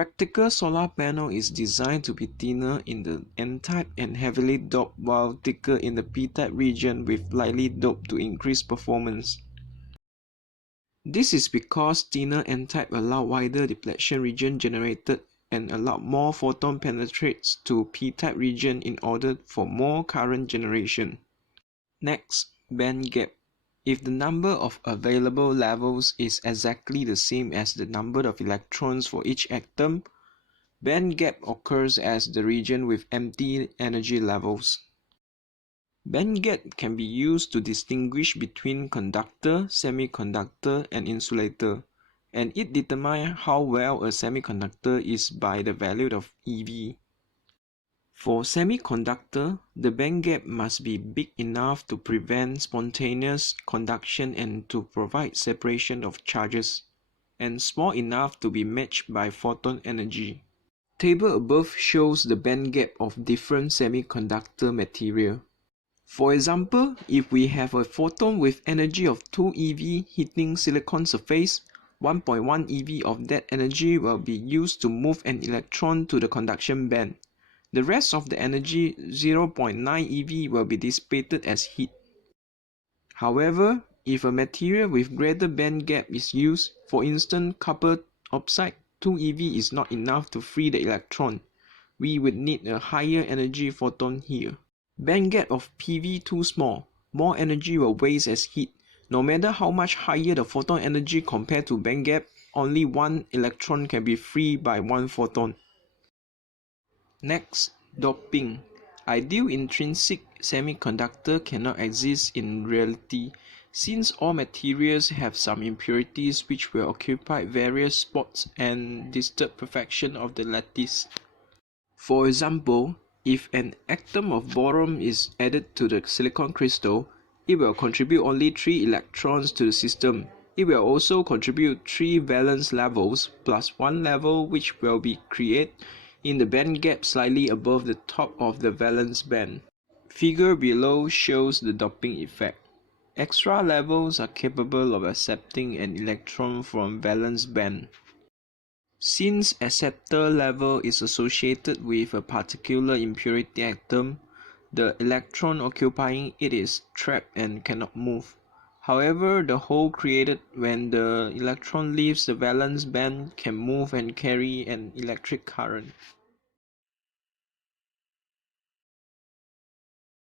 practical solar panel is designed to be thinner in the N-type and heavily doped, while thicker in the P-type region with lightly doped to increase performance. This is because thinner N-type allow wider depletion region generated and allow more photon penetrates to P-type region in order for more current generation. Next, band gap. If the number of available levels is exactly the same as the number of electrons for each atom, band gap occurs as the region with empty energy levels. Band gap can be used to distinguish between conductor, semiconductor, and insulator, and it determines how well a semiconductor is by the value of EV. For semiconductor, the band gap must be big enough to prevent spontaneous conduction and to provide separation of charges, and small enough to be matched by photon energy. Table above shows the band gap of different semiconductor material. For example, if we have a photon with energy of 2 eV hitting silicon surface, 1.1 eV of that energy will be used to move an electron to the conduction band. The rest of the energy, 0.9 eV, will be dissipated as heat. However, if a material with greater band gap is used, for instance copper oxide, 2 eV is not enough to free the electron. We would need a higher energy photon here. Band gap of PV too small, more energy will waste as heat. No matter how much higher the photon energy compared to band gap, only one electron can be free by one photon. Next, doping. Ideal intrinsic semiconductor cannot exist in reality, since all materials have some impurities which will occupy various spots and disturb perfection of the lattice. For example, if an atom of boron is added to the silicon crystal, it will contribute only 3 electrons to the system. It will also contribute 3 valence levels plus 1 level which will be created in the band gap slightly above the top of the valence band. Figure below shows the doping effect. Extra levels are capable of accepting an electron from valence band. Since acceptor level is associated with a particular impurity atom, the electron occupying it is trapped and cannot move. However, the hole created when the electron leaves the valence band can move and carry an electric current.